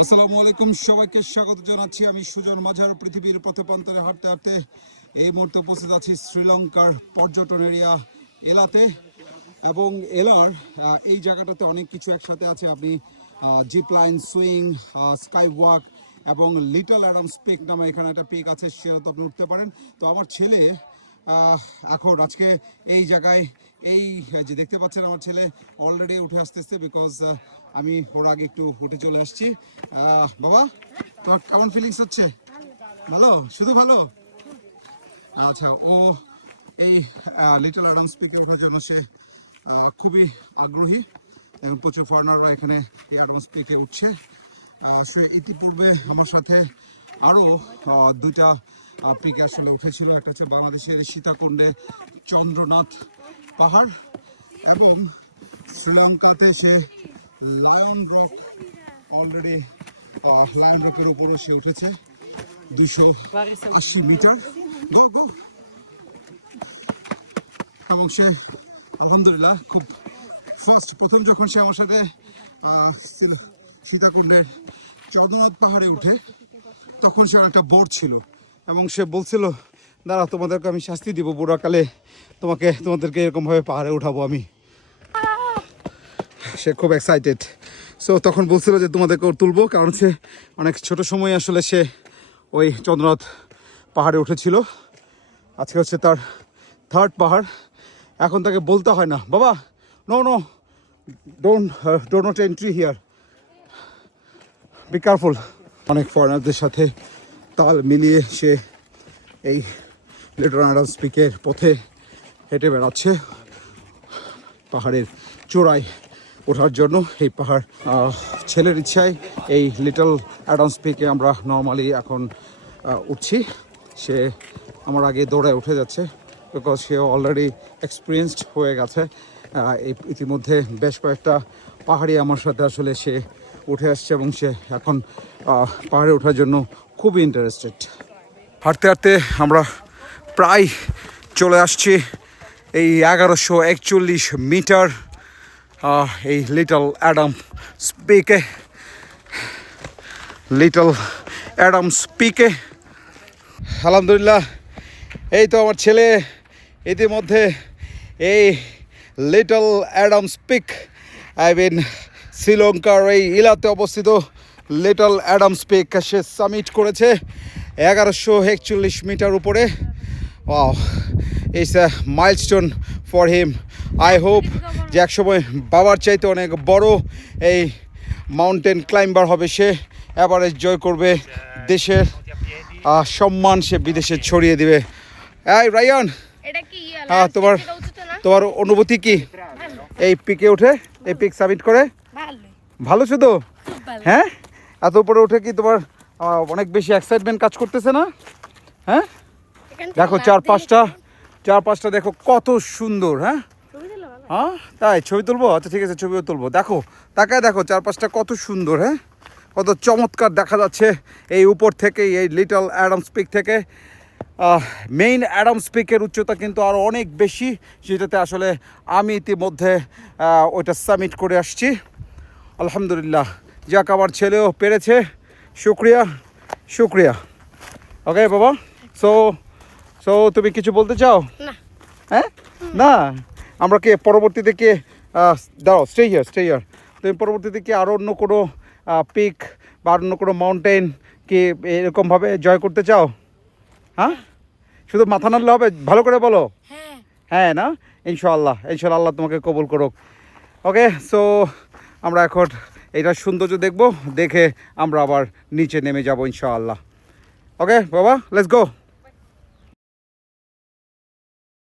আসসালামু আলাইকুম, সবাইকে স্বাগত জানাচ্ছি। আমি সুজন মাঝার পৃথিবীর পথে হাঁটতে হাঁটতে এই মুহূর্তে উপস্থিত আছি শ্রীলঙ্কার পর্যটন এরিয়া এলাতে। এবং এলার এই জায়গাটাতে অনেক কিছু একসাথে আছে। আপনি zip line, swing, sky walk এবং লিটল অ্যাডামস পিক নামে এখানে একটা পিক আছে, সেটা তো আপনি উঠতে পারেন। তো আমার ছেলে এখন আজকে এই জায়গায় এই যে দেখতে পাচ্ছেন, আমার ছেলে অলরেডি উঠে আসতেছে, বিকজ আমি ওর আগে একটু উঠে চলে আসছি। বাবা, তোমার কেমন ফিলিংস হচ্ছে? ভালো? শুধু ভালো? আচ্ছা, ও এই লিটল অ্যাডামস পিকে ওঠার জন্য সে খুবই আগ্রহী। এখন প্রচুর ফরেনাররা এখানে এই অ্যাডামস পিকে উঠছে। সে ইতিপূর্বে আমার সাথে আরও দুইটা পিকে আসলে উঠেছিল। একটা হচ্ছে বাংলাদেশের সীতাকুণ্ডে চন্দ্রনাথ পাহাড়, এবং শ্রীলঙ্কাতে সে লায়ন রক, অলরেডি লায়ন রকের উপরও সে উঠেছে 280 মিটার। গো গো। এবং সে আলহামদুলিল্লাহ খুব প্রথম যখন সে আমার সাথে সীতাকুণ্ডের চন্দ্রনাথ পাহাড়ে উঠে, তখন সে অনেকটা বোর ছিল এবং সে বলছিল, দাঁড়া, তোমাদেরকে আমি শাস্তি দিব, বুড়াকালে তোমাদেরকে এরকমভাবে পাহাড়ে উঠাবো আমি। সে খুব এক্সাইটেড। সো তখন বলছিল যে তোমাদেরকেও তুলবো, কারণ সে অনেক ছোট সময় আসলে সে ওই চন্দ্রনাথ পাহাড়ে উঠেছিল। আজকে হচ্ছে তার 3rd পাহাড়। এখন তাকে বলতে হয় না, বাবা no no don't not entry here, be careful. অনেক ফরেনারদের সাথে তাল মিলিয়ে সে এই লিটল অ্যাডামস পিকের পথে হেঁটে বেড়াচ্ছে পাহাড়ের চূড়ায় ওঠার জন্য। এই পাহাড় ছেলের ইচ্ছায় এই লিটল অ্যাডামস পিকে আমরা নর্মালি এখন উঠছি। সে আমার আগে দৌড়ায় উঠে যাচ্ছে, বিকজ সে অলরেডি এক্সপিরিয়েন্সড হয়ে গেছে। ইতিমধ্যে বেশ কয়েকটা পাহাড়ি আমার সাথে আসলে সে উঠে আসছে, এবং সে এখন পাহাড়ে ওঠার জন্য খুবই ইন্টারেস্টেড। হাঁটতে হাঁটতে আমরা প্রায় চলে আসছি এই 1141 মিটার এই লিটল অ্যাডামস পিকে। আলহামদুলিল্লাহ, এই তো আমার ছেলে ইতিমধ্যে এই লিটল অ্যাডামস পিক, শ্রীলঙ্কার এই ইলাতে অবস্থিত লিটল অ্যাডামস পিক সে সামিট করেছে 1141 মিটার উপরে। Wow, it's a milestone for him. I hope যে একসময় বাবার চাইতে অনেক বড় এই মাউন্টেন ক্লাইম্বার হবে সে, এভারেস্ট জয় করবে, দেশের সম্মান সে বিদেশে ছড়িয়ে দিবে। এই রায়ান, তোমার অনুভূতি কি এই পিকে উঠে, এই পিক সাবমিট করে? ভালো, শুধু? হ্যাঁ, এত উপরে উঠে কি তোমার অনেক বেশি এক্সাইটমেন্ট কাজ করতেছে না? হ্যাঁ, দেখো চারপাশটা দেখো কত সুন্দর। হ্যাঁ হ্যাঁ, তাই ছবি তুলবো? আচ্ছা ঠিক আছে, ছবিও তুলবো। দেখো, তাকায় দেখো চারপাশটা কত সুন্দর। হ্যাঁ, কত চমৎকার দেখা যাচ্ছে এই উপর থেকে, এই লিটল অ্যাডামস পিক থেকে। মেইন অ্যাডামস পিকের উচ্চতা কিন্তু আরও অনেক বেশি, সেটাতে আসলে আমি ইতিমধ্যে ওইটা সাবমিট করে আসছি। আলহামদুলিল্লাহ, যাক, আমার ছেলেও পেরেছে। শুক্রিয়া। ওকে বাবা, সো তুমি কিছু বলতে চাও? হ্যাঁ, না, আমরা কি পরবর্তীতে কি দাঁড়াও, স্টে হিয়ার, তুমি পরবর্তীতে কি আরও অন্য কোনো পিক বা অন্য কোনো মাউন্টেন কি এরকমভাবে জয় করতে চাও? হ্যাঁ, শুধু মাথা নাড়লে হবে? ভালো করে বলো। হ্যাঁ না, ইনশাআল্লাহ আল্লাহ তোমাকে কবুল করুক। ওকে, সো আমরা এখন এইটার সৌন্দর্য দেখে আমরা আবার নিচে নেমে যাব ইনশাআল্লাহ। ওকে বাবা, লেটস গো।